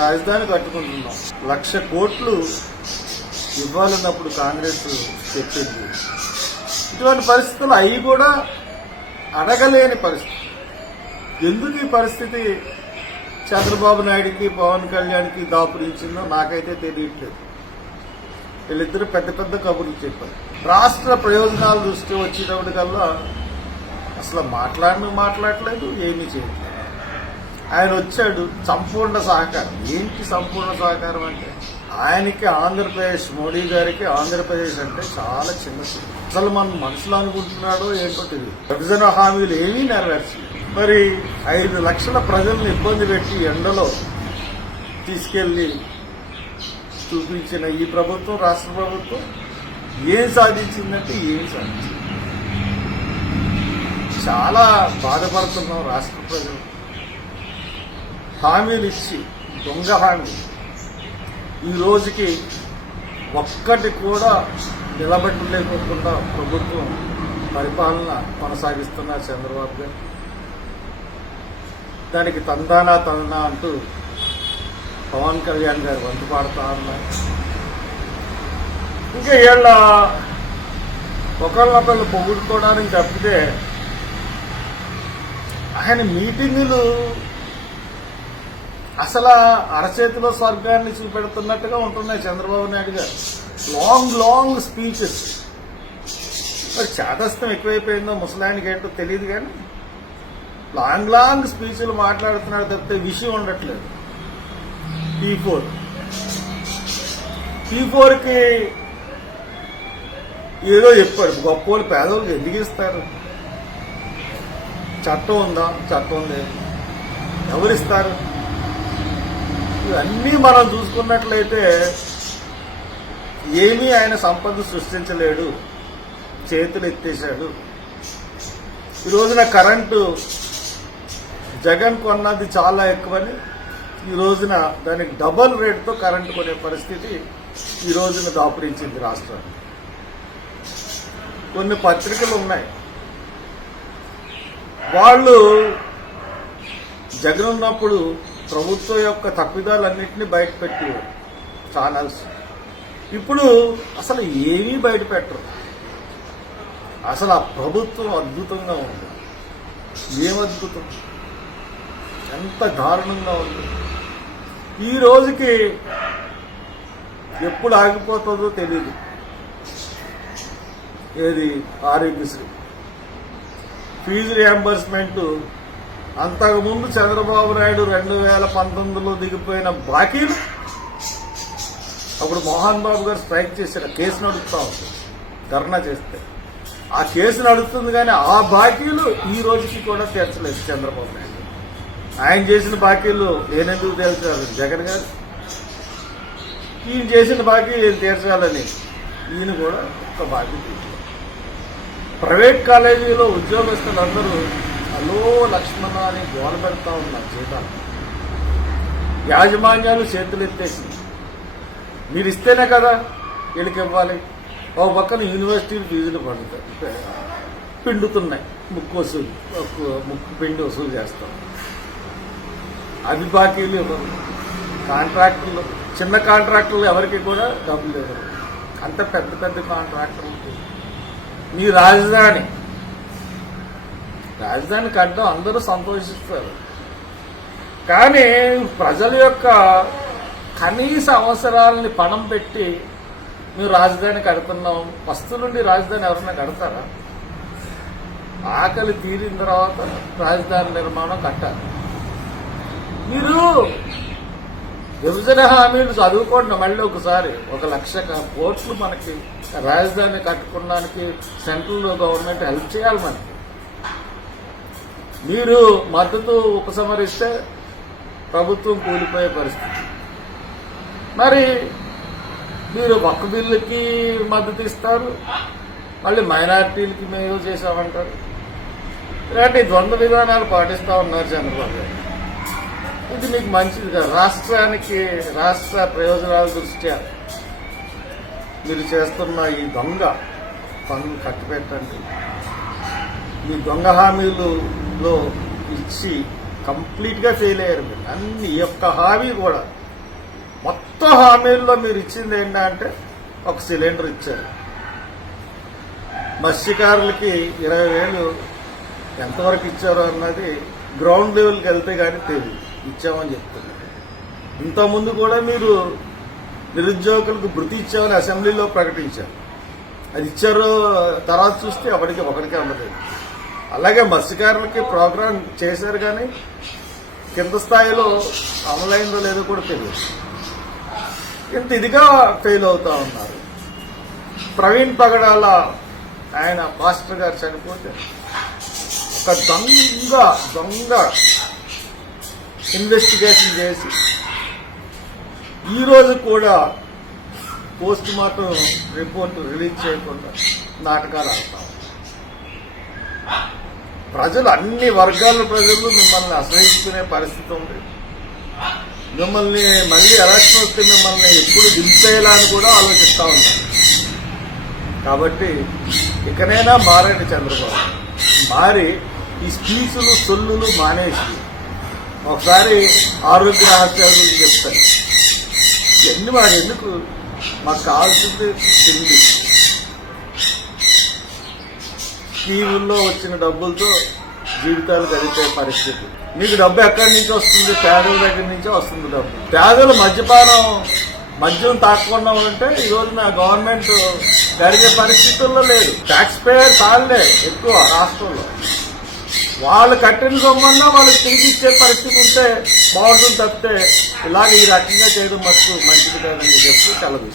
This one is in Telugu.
రాజధాని కట్టుకుంటున్నాం, 1,00,000 కోట్లు ఇవ్వాలన్నప్పుడు కాంగ్రెస్ చెప్పింది. ఇటువంటి పరిస్థితులు అవి కూడా అడగలేని పరిస్థితి. ఎందుకు ఈ పరిస్థితి చంద్రబాబు నాయుడికి పవన్ కళ్యాణ్కి దాపురించిందో నాకైతే తెలియట్లేదు. వీళ్ళిద్దరూ పెద్ద పెద్ద కబుర్లు చెప్పారు. రాష్ట్ర ప్రయోజనాల దృష్టి వచ్చేటప్పటికల్లా అసలు మాట్లాడట్లేదు, ఏమీ చేయట్లేదు. ఆయన వచ్చాడు, సంపూర్ణ సహకారం. ఏంటి సంపూర్ణ సహకారం అంటే, ఆయనకి ఆంధ్రప్రదేశ్, మోడీ గారికి ఆంధ్రప్రదేశ్ అంటే చాలా చిన్న విషయం. అసలు మన మనసులో అనుకుంటున్నాడో ఏంటో తెలియదు. విభజన హామీలు ఏమీ నెరవేర్చలేదు. మరి 5 లక్షల ప్రజలను ఇబ్బంది పెట్టి ఎండలో తీసుకెళ్లి చూపించిన ఈ ప్రభుత్వం, రాష్ట్ర ప్రభుత్వం ఏం సాధించిందంటే ఏం సాధించింది. చాలా బాధపడుతున్నాం రాష్ట్ర ప్రజలు. హామీలు ఇచ్చి, దొంగ హామీ, ఈ రోజుకి ఒక్కటి కూడా నిలబెట్టలేకోకుండా ప్రభుత్వం పరిపాలన కొనసాగిస్తున్నారు చంద్రబాబు గారు. దానికి తందానా అంటూ పవన్ కళ్యాణ్ గారు వంతు పాడుతూ ఉన్నారు. ఇంకా వీళ్ళ ఒకళ్ళొకళ్ళు పొగుడుకోవడానికి తప్పితే ఆయన మీటింగులు అసలు అరచేతిలో స్వర్గాన్ని చూపెడుతున్నట్టుగా ఉంటున్నాయి చంద్రబాబు నాయుడు గారు. Long speeches. మరి చాదస్తం ఎక్కువైపోయిందో ముసలాయనకి ఏంటో తెలియదు, కానీ లాంగ్ స్పీచ్లు మాట్లాడుతున్నాడు తప్పితే విషయం ఉండట్లేదు. P4కి ఏదో చెప్పాడు. గొప్పోళ్ళు పేదోళ్ళకి ఎందుకు ఇస్తారు? చట్టం ఉందా? చట్టం లేదు. ఎవరిస్తారు? ఇవన్నీ మనం చూసుకున్నట్లయితే ఏమీ ఆయన సంపద సృష్టించలేడు, చేతులు ఎత్తేశాడు. ఈ రోజున కరెంటు జగన్ కొన్నది చాలా ఎక్కువని ఈ రోజున దానికి డబల్ రేటుతో కరెంటు కొనే పరిస్థితి ఈ రోజున దాపురించింది రాష్ట్రానికి. కొన్ని పత్రికలు ఉన్నాయి, వాళ్ళు జగన్ ఉన్నప్పుడు ప్రభుత్వం యొక్క తప్పిదాలన్నింటినీ బయటపెట్టేవారు ఛానల్స్. ఇప్పుడు అసలు ఏమీ బయట పెట్టరు. అసలు ఆ ప్రభుత్వం అద్భుతంగా ఉంది. ఏం అద్భుతం, ఎంత దారుణంగా ఉంది. ఈ రోజుకి ఎప్పుడు ఆగిపోతుందో తెలియదు. ఏది ఆరోగ్యశ్రీ ఫీజు రియంబర్స్మెంట్, అంతకుముందు చంద్రబాబు నాయుడు 2019లో దిగిపోయిన బాకీలు అప్పుడు మోహన్ బాబు గారు స్ట్రైక్ చేశారు. కేసు నడుస్తూ ఉంది, ధర్నా చేస్తే ఆ కేసు నడుస్తుంది, కానీ ఆ బాకీలు ఈ రోజుకి కూడా తీర్చలేదు చంద్రబాబు నాయుడు. ఆయన చేసిన బాకీలు నేనెందుకు తీర్చాలి జగన్ గారు? ఈయన చేసిన బాకీ తీర్చాలని ఈయన కూడా ఒక్క బాకీ తీర్చారు. ప్రైవేట్ కాలేజీలో ఉద్యోగస్తులందరూ హలో లక్ష్మణ అని గోల పెడతా ఉన్నారు జీతాలు. యాజమాన్యాలు చేతులు ఎత్తేసింది. మీరు ఇస్తేనే కదా వీళ్ళకి ఇవ్వాలి. ఒక పక్కన యూనివర్సిటీలు ఫీజులు పిండుతున్నాయి, ముక్కు పిండి వసూలు చేస్తాం. అది బాకీలు ఇవ్వరు. కాంట్రాక్టర్లు, చిన్న కాంట్రాక్టర్లు ఎవరికి కూడా డబ్బులు ఇవ్వరు. అంత పెద్ద కాంట్రాక్టర్లు. మీ రాజధాని కట్టడం అందరూ సంతోషిస్తారు, కానీ ప్రజల యొక్క కనీస అవసరాలని పణం పెట్టి మేము రాజధాని కడుతున్నాం. వస్తువులుండి రాజధాని ఎవరైనా కడతారా? ఆకలి తీరిన తర్వాత రాజధాని నిర్మాణం కట్టాలి. మీరు విభజన హామీలు చదువుకోండి మళ్ళీ ఒకసారి. 1,00,000 కోట్లు మనకి రాజధాని కట్టుకోవడానికి సెంట్రల్ గవర్నమెంట్ హెల్ప్ చేయాలి. మనకి మీరు మద్దతు ఉపసంహరిస్తే ప్రభుత్వం కూలిపోయే పరిస్థితి. మరి మీరు ఒక్క బిల్లుకి మద్దతు ఇస్తారు, మళ్ళీ మైనారిటీలకి మేము చేశామంటారు. ఇలాంటి ద్వంద్వ విధానాలు పాటిస్తూ ఉన్నారు చంద్రబాబు గారు. ఇది మీకు మంచిది కాదు. రాష్ట్ర ప్రయోజనాల దృష్ట్యా మీరు చేస్తున్న ఈ దొంగ పనులు కట్టిపెట్టండి. ఈ దొంగ హామీలలో ఇచ్చి కంప్లీట్గా ఫెయిల్ అయ్యారు. అన్ని ఈ యొక్క హామీ కూడా మొత్తం హామీల్లో మీరు ఇచ్చింది ఏంటంటే ఒక సిలిండర్ ఇచ్చారు. మత్స్యకారులకి 20,000 ఎంతవరకు ఇచ్చారో అన్నది గ్రౌండ్ లెవెల్కి వెళ్తే కానీ తెలియదు. ఇచ్చామని చెప్తున్నారు. ఇంతకుముందు కూడా మీరు నిరుద్యోగులకు భృతి ఇచ్చామని అసెంబ్లీలో ప్రకటించారు. అది ఇచ్చారో తర్వాత చూస్తే ఒకరికి అందలేదు. అలాగే మత్స్యకారులకి ప్రోగ్రాం చేశారు కానీ కింద స్థాయిలో అమలైందో లేదో కూడా తెలియదు. ఇంత ఇదిగా ఫెయిల్ అవుతా ఉన్నారు. ప్రవీణ్ పగడాల ఆయన మాస్టర్ గారు చనిపోతే ఒక దొంగ ఇన్వెస్టిగేషన్ చేసి ఈరోజు కూడా పోస్ట్ మార్టం రిపోర్ట్ రిలీజ్ చేయకుండా నాటకాలు ఆడతాం. ప్రజలు, అన్ని వర్గాల ప్రజలు మిమ్మల్ని అసహించుకునే పరిస్థితి ఉంది. మిమ్మల్ని మళ్ళీ ఎలక్షన్ వస్తే మిమ్మల్ని ఎప్పుడు దింపేయాలా అని కూడా ఆలోచిస్తూ ఉన్నారు. కాబట్టి ఇకనైనా మారండి చంద్రబాబు. మారి ఈ స్పీచ్లు సొల్లులు మానేసి ఒకసారి ఆరోగ్య రహస్యాల గురించి చెప్తారు. ఎన్ని వాడు ఎందుకు? మాకు కావాల్సింది తిండి. టీవీల్లో వచ్చిన డబ్బులతో జీవితాలు గడిపే పరిస్థితి. మీకు డబ్బు ఎక్కడి నుంచి వస్తుంది? పేదల దగ్గర నుంచే వస్తుంది డబ్బు. పేదలు మద్యం తాకుండా ఉంటే ఈ రోజున గవర్నమెంట్ గడిగే పరిస్థితుల్లో లేదు. ట్యాక్స్ పేయర్ కాళ్ళే ఎక్కువ రాష్ట్రంలో. వాళ్ళు కట్టిన సొమ్మన్నా వాళ్ళకి తిరిగి ఇచ్చే పరిస్థితి ఉంటే బాగుంటుంది తప్పితే ఇలాగ ఈ రకంగా చేయడం మటుకు మంచిది కాదని చెప్పి సెలవు.